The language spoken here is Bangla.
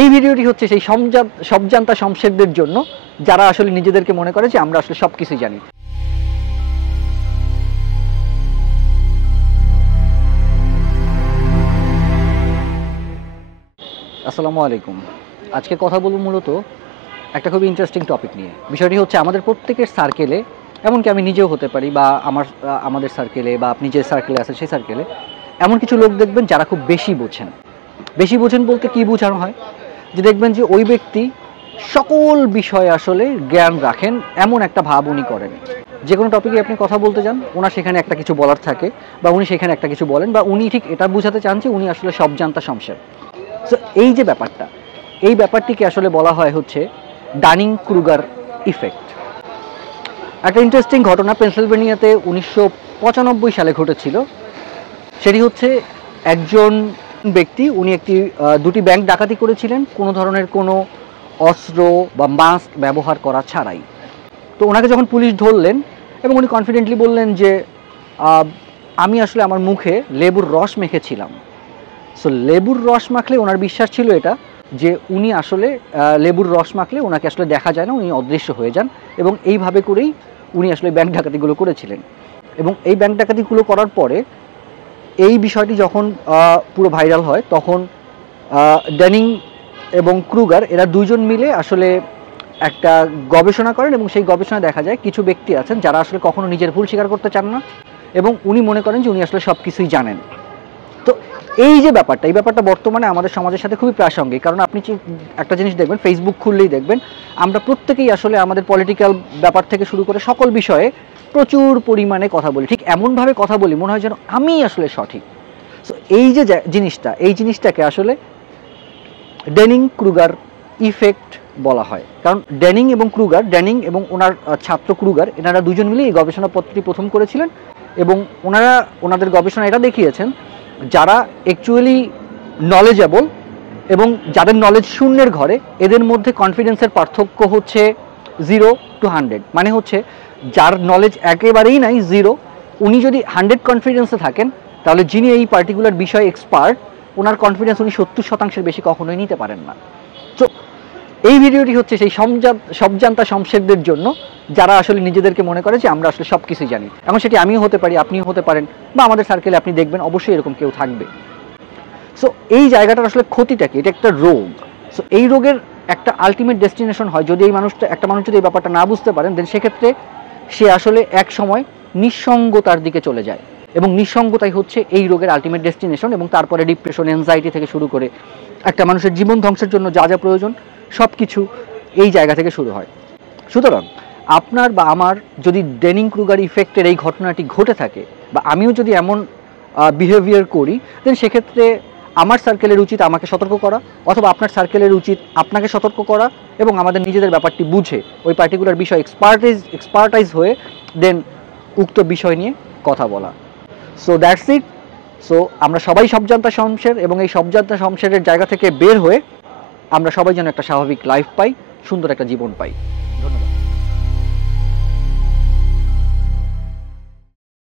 এই ভিডিওটি হচ্ছে সেই সবজান্তা শমশেরদের জন্য যারা আসলে নিজেদেরকে মনে করে যে আমরা আসলে সবকিছু জানি। আসসালামু আলাইকুম। আজকে কথা বলবো মূলত একটা খুবই ইন্টারেস্টিং টপিক নিয়ে। বিষয়টি হচ্ছে আমাদের প্রত্যেকের সার্কেলে, এমনকি আমি নিজেও হতে পারি বা আমাদের সার্কেলে বা আপনি যে সার্কেলে আছেন সেই সার্কেলে এমন কিছু লোক দেখবেন যারা খুব বেশি বোঝেন বলতে কি বোঝানো হয়, যে দেখবেন যে ওই ব্যক্তি সকল বিষয়ে আসলে জ্ঞান রাখেন, এমন একটা ভাব উনি করেন। যে কোনো টপিকে আপনি কথা বলতে যান, ওনার সেখানে একটা কিছু বলার থাকে বা উনি সেখানে একটা কিছু বলেন, বা উনি ঠিক এটা বোঝাতে চান যে উনি আসলে সবজান্তা শমশের। সো এই যে ব্যাপারটা, এই ব্যাপারটিকে আসলে বলা হয় হচ্ছে ডানিং ক্রুগার ইফেক্ট। একটা ইন্টারেস্টিং ঘটনা পেনসিলভেনিয়াতে 1995 সালে ঘটেছিল। সেটি হচ্ছে একজন ব্যক্তি, উনি দুটি ব্যাংক ডাকাতি করেছিলেন কোনো ধরনের কোনো অস্ত্র বা মাস্ক ব্যবহার করা ছাড়াই। তো ওনাকে যখন পুলিশ ধরলেন এবং উনি কনফিডেন্টলি বললেন যে আমি আসলে আমার মুখে লেবুর রস মেখেছিলাম। সো লেবুর রস মাখলে ওনার বিশ্বাস ছিল এটা যে উনি আসলে লেবুর রস মাখলে ওনাকে আসলে দেখা যায় না, উনি অদৃশ্য হয়ে যান, এবং এইভাবে করেই উনি আসলে ব্যাংক ডাকাতিগুলো করেছিলেন। এবং এই ব্যাংক ডাকাতিগুলো করার পরে এই বিষয়টি যখন পুরো ভাইরাল হয়, তখন ড্যানিং এবং ক্রুগার এরা দুইজন মিলে আসলে একটা গবেষণা করেন, এবং সেই গবেষণায় দেখা যায় কিছু ব্যক্তি আছেন যারা আসলে কখনো নিজের ভুল স্বীকার করতে চান না, এবং উনি মনে করেন যে উনি আসলে সব কিছুই জানেন। তো এই যে ব্যাপারটা, এই ব্যাপারটা বর্তমানে আমাদের সমাজের সাথে খুবই প্রাসঙ্গিক। কারণ আপনি একটা জিনিস দেখবেন, ফেসবুক খুললেই দেখবেন আমরা প্রত্যেকেই আসলে আমাদের পলিটিক্যাল ব্যাপার থেকে শুরু করে সকল বিষয়ে প্রচুর পরিমাণে কথা বলি, ঠিক এমনভাবে কথা বলি মনে হয় যেন আমি আসলে সঠিক। সো এই যে জিনিসটা, এই জিনিসটাকে আসলে ড্যানিং ক্রুগার ইফেক্ট বলা হয়। কারণ ড্যানিং এবং ওনার ছাত্র ক্রুগার, এনারা দুজন মিলে এই গবেষণাপত্রটি প্রথম করেছিলেন, এবং ওনাদের গবেষণা এটা দেখিয়েছেন যারা অ্যাকচুয়ালি নলেজেবল এবং যাদের নলেজ শূন্যের ঘরে, এদের মধ্যে কনফিডেন্সের পার্থক্য হচ্ছে 0 to 100। মানে হচ্ছে যার নলেজ একেবারেই নাই, 0, উনি যদি 100 কনফিডেন্সে থাকেন, তাহলে যিনি এই পার্টিকুলার বিষয়ে এক্সপার্ট, ওনার কনফিডেন্স উনি 70% বেশি কখনোই নিতে পারেন না। তো এই ভিডিওটি হচ্ছে সেই সবজান্তা শমশেরদের জন্য যারা আসলে নিজেদেরকে মনে করে যে আমরা আসলে সব কিছুই জানি। এখন সেটি আমিও হতে পারি, আপনিও হতে পারেন, বা আমাদের সার্কেলে আপনি দেখবেন অবশ্যই এরকম কেউ থাকবে। সো এই জায়গাটার আসলে ক্ষতিটা কি? এটা একটা রোগ। সো এই রোগের একটা আলটিমেট ডেস্টিনেশন হয়, যদি একটা মানুষ যদি এই ব্যাপারটা না বুঝতে পারেন, দেন সেক্ষেত্রে সে আসলে এক সময় নিঃসঙ্গতার দিকে চলে যায়, এবং নিঃসঙ্গতাই হচ্ছে এই রোগের আলটিমেট ডেস্টিনেশন। এবং তারপরে ডিপ্রেশন, এনজাইটি থেকে শুরু করে একটা মানুষের জীবন ধ্বংসের জন্য যা যা প্রয়োজন সব কিছু এই জায়গা থেকে শুরু হয়। সুতরাং আপনার বা আমার যদি ড্যানিং ক্রুগার ইফেক্টের এই ঘটনাটি ঘটে থাকে, বা আমিও যদি এমন বিহেভিয়ার করি, দেন সেক্ষেত্রে আমার সার্কেলের উচিত আমাকে সতর্ক করা, অথবা আপনার সার্কেলের উচিত আপনাকে সতর্ক করা, এবং আমাদের নিজেদের ব্যাপারটি বুঝে ওই পার্টিকুলার বিষয় এক্সপার্টাইজ হয়ে দেন উক্ত বিষয় নিয়ে কথা বলা। So that's it. সো আমরা সবাই সবজান্তা শমশের, এবং এই সবজান্তা শমশেরের জায়গা থেকে বের হয়ে আমরা সবাই যেন একটা স্বাভাবিক লাইফ পাই, সুন্দর একটা জীবন পাই।